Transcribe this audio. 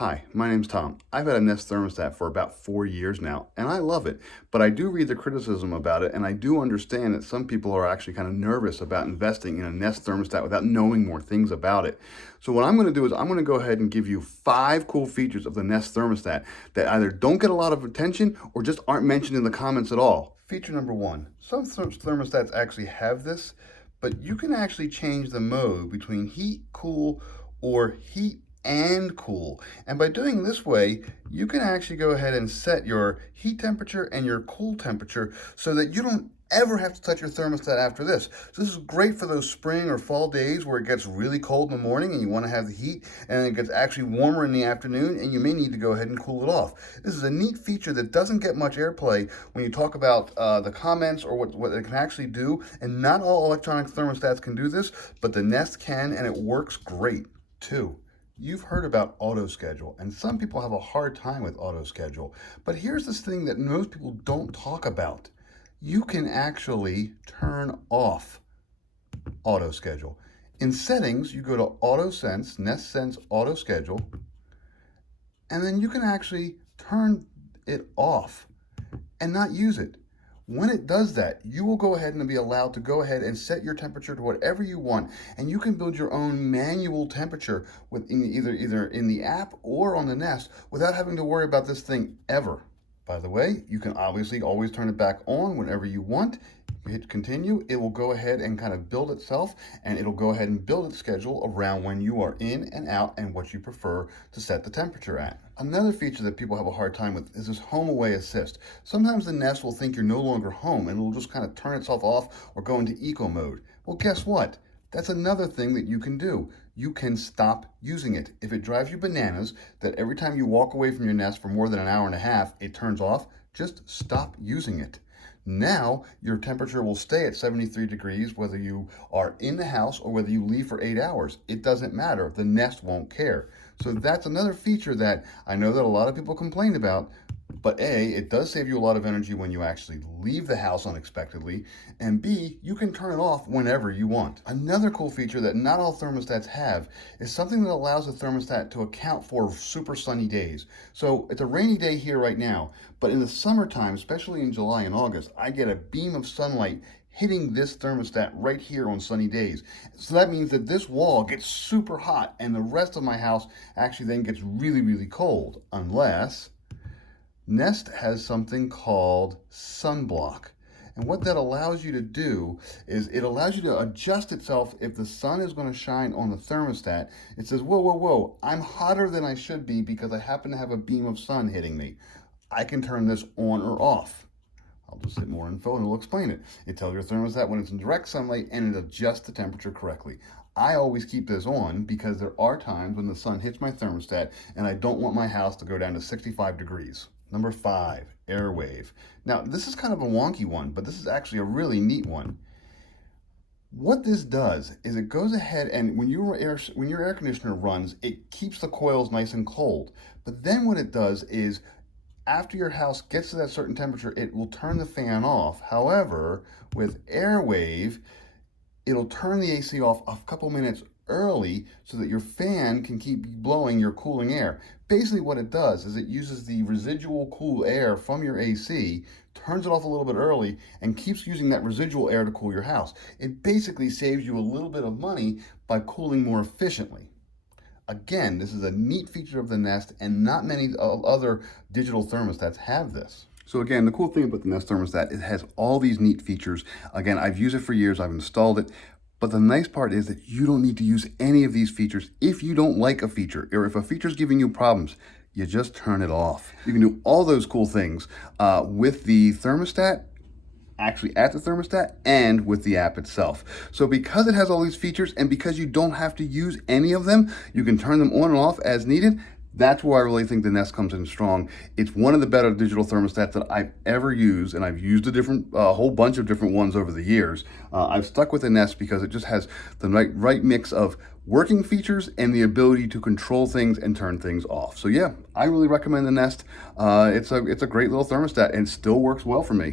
Hi, my name's Tom. I've had a Nest thermostat for about 4 years now, and I love it. But I do read the criticism about it, and I do understand that some people are actually kind of nervous about investing in a Nest thermostat without knowing more things about it. So what I'm going to do is I'm going to go ahead and give you 5 cool features of the Nest thermostat that either don't get a lot of attention or just aren't mentioned in the comments at all. Feature number 1. Some thermostats actually have this, but you can actually change the mode between heat, cool, or heat and cool. And by doing this way, you can actually go ahead and set your heat temperature and your cool temperature so that you don't ever have to touch your thermostat after this. So this is great for those spring or fall days where it gets really cold in the morning and you want to have the heat, and it gets actually warmer in the afternoon and you may need to go ahead and cool it off. This is a neat feature that doesn't get much airplay when you talk about the comments or what it can actually do. And not all electronic thermostats can do this, but the Nest can, and it works great too. You've heard about auto schedule, and some people have a hard time with auto schedule. But here's this thing that most people don't talk about. You can actually turn off auto schedule. In settings, you go to Auto Sense, Nest Sense Auto Schedule, and then you can actually turn it off and not use it. When it does that, you will go ahead and be allowed to go ahead and set your temperature to whatever you want, and you can build your own manual temperature either in the app or on the Nest without having to worry about this thing ever. By the way, you can obviously always turn it back on whenever you want. You hit continue, it will go ahead and kind of build itself, and it'll go ahead and build its schedule around when you are in and out and what you prefer to set the temperature at. Another feature that people have a hard time with is this home away assist. Sometimes the Nest will think you're no longer home and it'll just kind of turn itself off or go into eco mode. Well, guess what? That's another thing that you can do. You can stop using it. If it drives you bananas that every time you walk away from your Nest for more than an hour and a half, it turns off, just stop using it. Now, your temperature will stay at 73 degrees whether you are in the house or whether you leave for 8 hours. It doesn't matter. The Nest won't care. So that's another feature that I know that a lot of people complain about, but A, it does save you a lot of energy when you actually leave the house unexpectedly, and B, you can turn it off whenever you want. Another cool feature that not all thermostats have is something that allows the thermostat to account for super sunny days. So it's a rainy day here right now, but in the summertime, especially in July and August, I get a beam of sunlight hitting this thermostat right here on sunny days. So that means that this wall gets super hot and the rest of my house actually then gets really, really cold, unless Nest has something called Sunblock. And what that allows you to do is it allows you to adjust itself if the sun is going to shine on the thermostat. It says, whoa, whoa, whoa, I'm hotter than I should be because I happen to have a beam of sun hitting me. I can turn this on or off. I'll just hit more info and it'll explain it. It tells your thermostat when it's in direct sunlight and it adjusts the temperature correctly. I always keep this on because there are times when the sun hits my thermostat and I don't want my house to go down to 65 degrees. Number 5, Airwave. Now, this is kind of a wonky one, but this is actually a really neat one. What this does is it goes ahead and when your air conditioner runs, it keeps the coils nice and cold. But then what it does is after your house gets to that certain temperature, it will turn the fan off. However, with Airwave, it'll turn the AC off a couple minutes early so that your fan can keep blowing your cooling air. Basically what it does is it uses the residual cool air from your AC, turns it off a little bit early, and keeps using that residual air to cool your house. It basically saves you a little bit of money by cooling more efficiently. Again, this is a neat feature of the Nest, and not many other digital thermostats have this. So again, the cool thing about the Nest thermostat, it has all these neat features. Again, I've used it for years, I've installed it, but the nice part is that you don't need to use any of these features if you don't like a feature, or if a feature is giving you problems, you just turn it off. You can do all those cool things with the thermostat, actually at the thermostat, and with the app itself. So because it has all these features and because you don't have to use any of them, you can turn them on and off as needed. That's where I really think the Nest comes in strong. It's one of the better digital thermostats that I've ever used, and I've used a whole bunch of different ones over the years. I've stuck with the Nest because it just has the right mix of working features and the ability to control things and turn things off. So yeah, I really recommend the Nest. It's a great little thermostat and still works well for me.